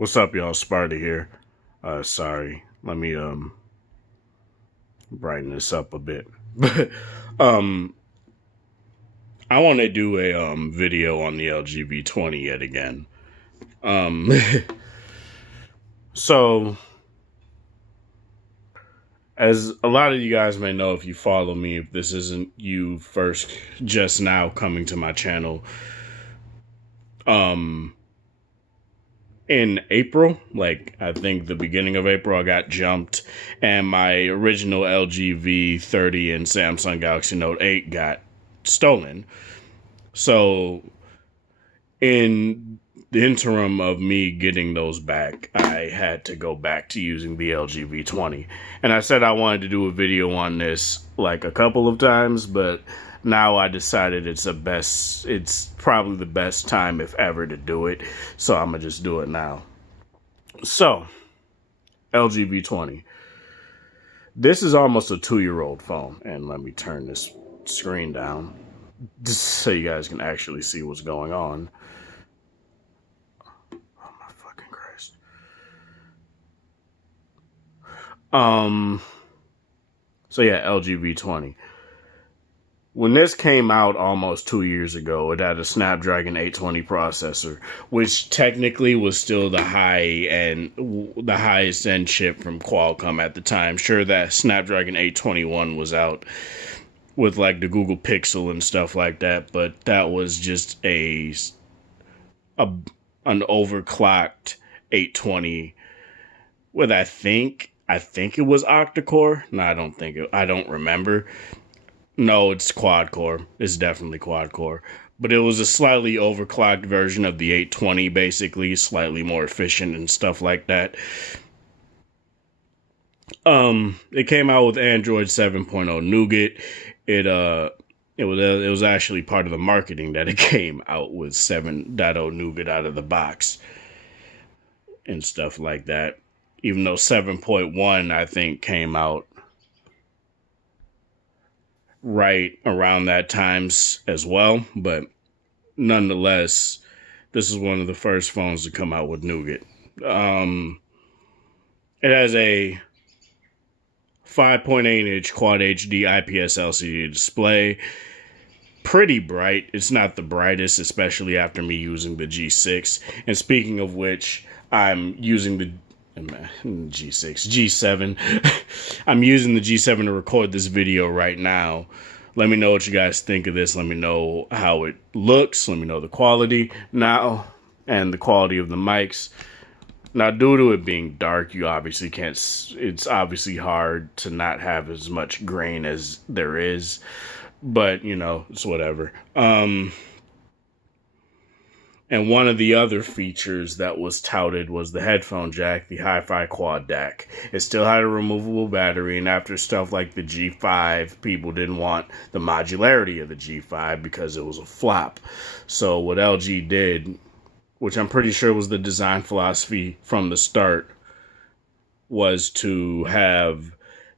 What's up, y'all? Sparta here. Sorry. Let me brighten this up a bit. um I want to do a video on the LG V20 yet again. Um so as a lot of you guys may know, if you follow me, if this isn't you first just now coming to my channel, um in April, like I think the beginning of April, I got jumped, and my original LG V30 and Samsung Galaxy Note 8 got stolen. So, in the interim of me getting those back, I had to go back to using the LG V20. And I said I wanted to do a video on this like a couple of times, but now I decided it's probably the best time, if ever, to do it. So I'm gonna just do it now. So, LG V20. This is almost a 2-year-old phone. And let me turn this screen down just so you guys can actually see what's going on. Oh my fucking Christ. So yeah, LG V20. When this came out almost 2 years ago, it had a Snapdragon 820 processor, which technically was still the highest end chip from Qualcomm at the time. Sure, that Snapdragon 821 was out with like the Google Pixel and stuff like that, but that was just an overclocked 820 with I think it was octa-core. No, I don't remember. No, it's quad core. It's definitely quad core. But it was a slightly overclocked version of the 820, basically, slightly more efficient and stuff like that. It came out with Android 7.0 Nougat. It was actually part of the marketing that it came out with 7.0 Nougat out of the box and stuff like that. Even though 7.1, I think, came out right around that times as well, but nonetheless, this is one of the first phones to come out with Nougat. It has a 5.8-inch Quad HD IPS LCD display. Pretty bright. It's not the brightest, especially after me using the G6. And speaking of which, I'm using the G7. I'm using the G7 to record this video right now. Let me know what you guys think of this. Let me know how it looks. Let me know the quality now and the quality of the mics. Now, due to it being dark, you obviously can't. It's obviously hard to not have as much grain as there is, but you know, it's whatever. And one of the other features that was touted was the headphone jack, the Hi-Fi Quad DAC. It still had a removable battery, and after stuff like the G5, people didn't want the modularity of the G5 because it was a flop. So what LG did, which I'm pretty sure was the design philosophy from the start, was to have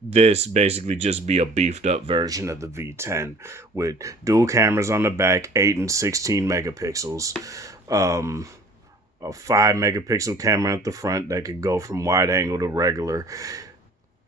this basically just be a beefed up version of the V10 with dual cameras on the back, 8 and 16 megapixels. A 5 megapixel camera at the front that could go from wide angle to regular.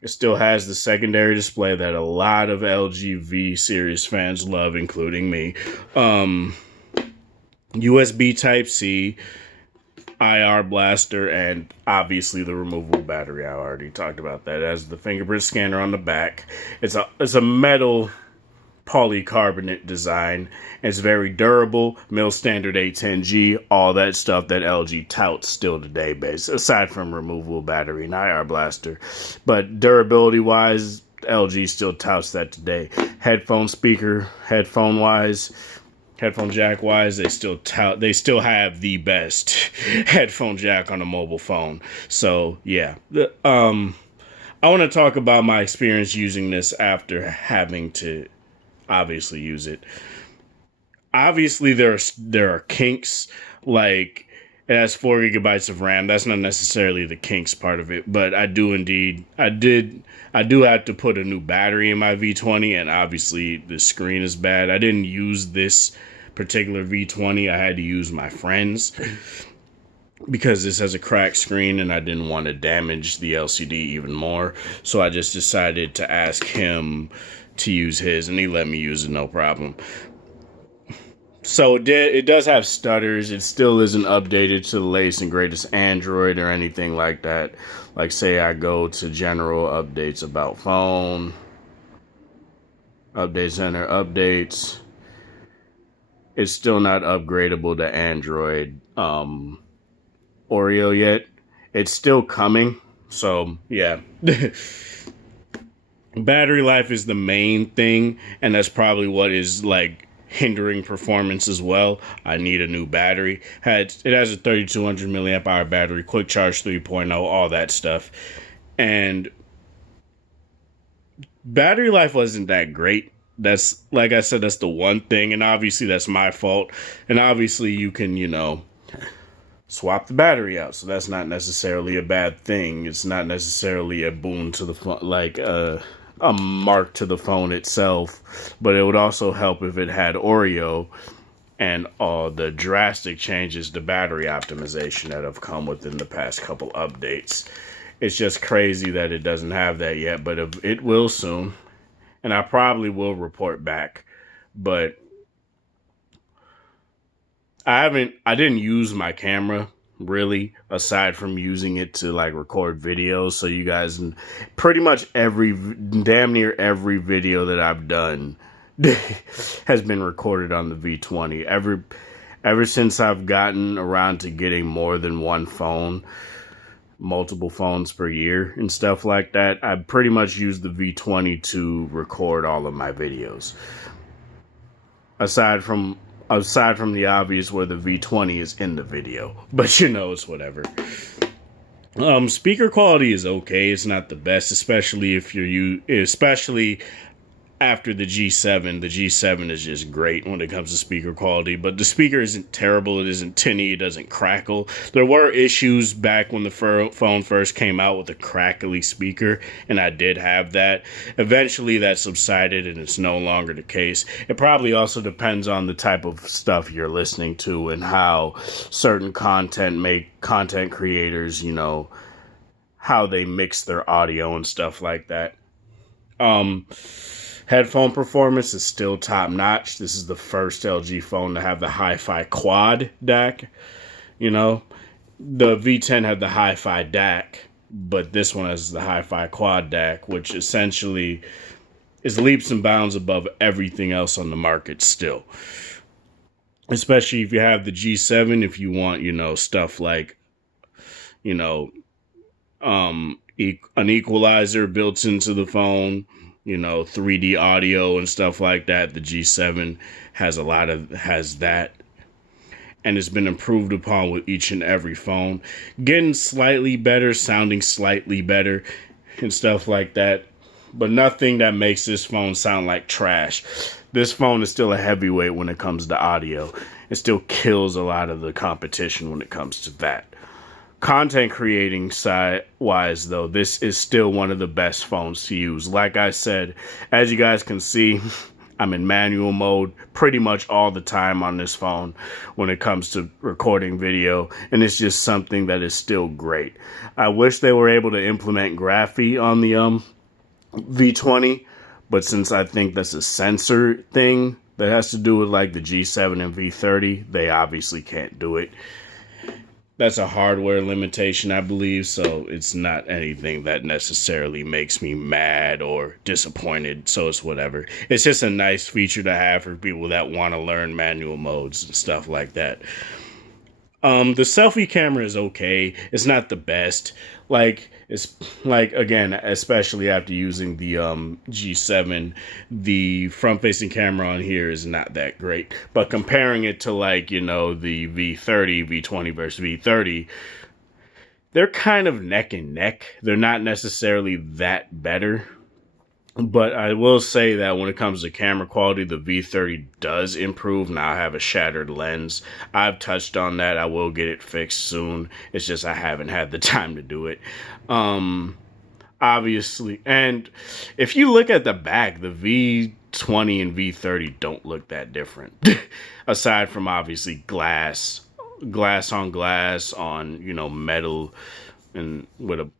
It still has the secondary display that a lot of LG V series fans love, including me. USB Type-C, IR blaster, and obviously the removable battery. I already talked about that. It has the fingerprint scanner on the back. It's a metal polycarbonate design. It's very durable, mil standard A10G, all that stuff that LG touts still today, aside from removable battery and IR blaster. But durability wise, LG still touts that today. Headphone jack wise, they still have the best headphone jack on a mobile phone. So yeah, I want to talk about my experience using this after having to obviously use it. Obviously there are kinks, like it has 4 gigabytes of RAM. That's not necessarily the kinks part of it, but I do have to put a new battery in my V20, and obviously the screen is bad. I didn't use this particular V20. I had to use my friend's, because this has a cracked screen and I didn't want to damage the LCD even more. So I just decided to ask him to use his, and he let me use it, no problem. So it does have stutters. It still isn't updated to the latest and greatest Android or anything like that. Like, say I go to general updates, about phone, update center, updates. It's still not upgradable to Android Oreo yet. It's still coming. So, yeah. Battery life is the main thing, and that's probably what is like hindering performance as well. I need a new battery. It has a 3200 milliamp hour battery, quick charge 3.0, all that stuff. And battery life wasn't that great. That's, like I said, that's the one thing, and obviously that's my fault. And obviously you can, swap the battery out, so that's not necessarily a bad thing. It's not necessarily a boon to the phone, like a mark to the phone itself, but it would also help if it had Oreo and all the drastic changes to battery optimization that have come within the past couple updates. It's just crazy that it doesn't have that yet, but it will soon, and I probably will report back. But I didn't use my camera really, aside from using it to like record videos. So you guys, pretty much damn near every video that I've done has been recorded on the V20. Ever since I've gotten around to getting more than one phone, multiple phones per year and stuff like that, I pretty much use the V20 to record all of my videos. Aside from the obvious where the V20 is in the video, but it's whatever. Speaker quality is okay. It's not the best, especially especially after the G7. The G7 is just great when it comes to speaker quality, but the speaker isn't terrible. It isn't tinny. It doesn't crackle. There were issues back when the phone first came out with a crackly speaker, and I did have that. Eventually that subsided and it's no longer the case. It probably also depends on the type of stuff you're listening to and how certain content creators, how they mix their audio and stuff like that. Headphone performance is still top notch. This is the first LG phone to have the Hi-Fi Quad DAC. The V10 had the Hi-Fi DAC, but this one has the Hi-Fi Quad DAC, which essentially is leaps and bounds above everything else on the market still. Especially if you have the G7, if you want, stuff like, an equalizer built into the phone, 3D audio and stuff like that. The G7 has that, and it's been improved upon with each and every phone, getting slightly better, sounding slightly better and stuff like that, but nothing that makes this phone sound like trash. This phone is still a heavyweight when it comes to audio. It still kills a lot of the competition when it comes to that. Content creating side wise, though, this is still one of the best phones to use. Like I said, as you guys can see, I'm in manual mode pretty much all the time on this phone when it comes to recording video, and it's just something that is still great. I wish they were able to implement graphy on the V20, but since I think that's a sensor thing that has to do with like the G7 and V30, they obviously can't do it. That's a hardware limitation, I believe, so it's not anything that necessarily makes me mad or disappointed, so it's whatever. It's just a nice feature to have for people that want to learn manual modes and stuff like that. The selfie camera is okay. It's not the best. It's like, again, especially after using the G7, the front-facing camera on here is not that great. But comparing it to the V30, V20 versus V30, they're kind of neck and neck. They're not necessarily that better. But I will say that when it comes to camera quality, the V30 does improve. Now I have a shattered lens. I've touched on that. I will get it fixed soon. It's just I haven't had the time to do it. Obviously. And if you look at the back, the V20 and V30 don't look that different. Aside from obviously glass glass on glass on, metal, and with a,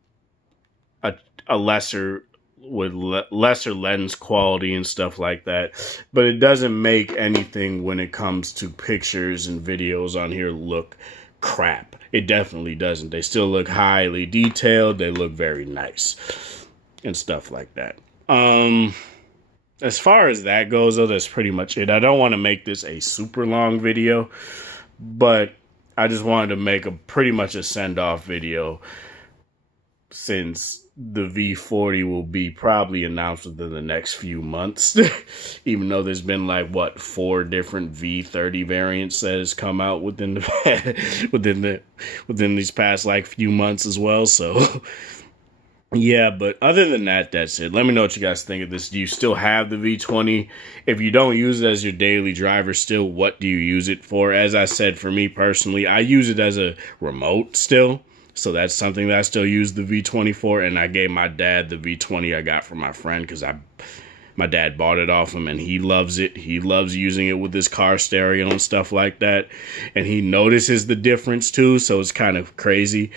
a lesser lesser lens quality and stuff like that. But it doesn't make anything when it comes to pictures and videos on here look crap. It definitely doesn't. They still look highly detailed. They look very nice and stuff like that. As far as that goes, though, that's pretty much it. I don't want to make this a super long video, but I just wanted to make a pretty much a send off video, since the V40 will be probably announced within the next few months. Even though there's been like what 4 different V30 variants that has come out within the within these past like few months as well. So yeah, but other than that, that's it. Let me know what you guys think of this. Do you still have the V20? If you don't use it as your daily driver still, what do you use it for? As I said, for me personally, I use it as a remote still. So that's something that I still use the V20 for. And I gave my dad the V20 I got from my friend because my dad bought it off him and he loves it. He loves using it with his car stereo and stuff like that. And he notices the difference too. So it's kind of crazy.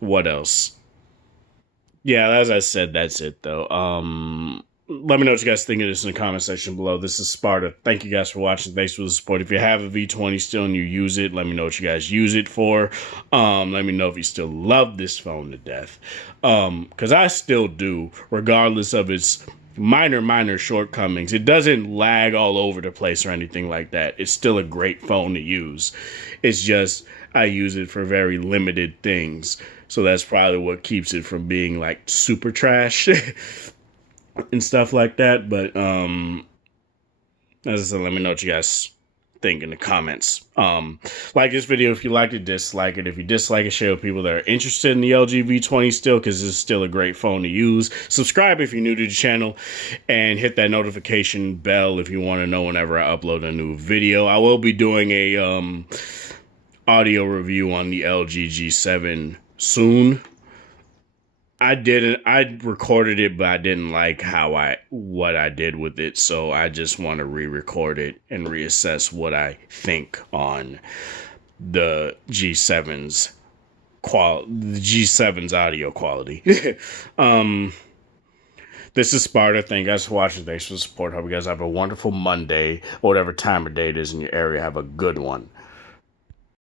What else? Yeah, as I said, that's it though. Let me know what you guys think of this in the comment section below. This is Sparta. Thank you guys for watching. Thanks for the support. If you have a V20 still and you use it, let me know what you guys use it for. Let me know if you still love this phone to death. Because I still do, regardless of its minor shortcomings. It doesn't lag all over the place or anything like that. It's still a great phone to use. It's just I use it for very limited things. So that's probably what keeps it from being like super trash and stuff like that. But as I said, let me know what you guys think in the comments. Like this video if you liked it, dislike it. If you dislike it, share with people that are interested in the LG V20 still, because it's still a great phone to use. Subscribe if you're new to the channel, and hit that notification bell if you want to know whenever I upload a new video. I will be doing a audio review on the LG G7 soon. I recorded it, but I didn't like what I did with it, so I just want to re-record it and reassess what I think on the G7's audio quality. This is Sparta. Thank you guys for watching. Thanks for the support. Hope you guys have a wonderful Monday, or whatever time of day it is in your area. Have a good one.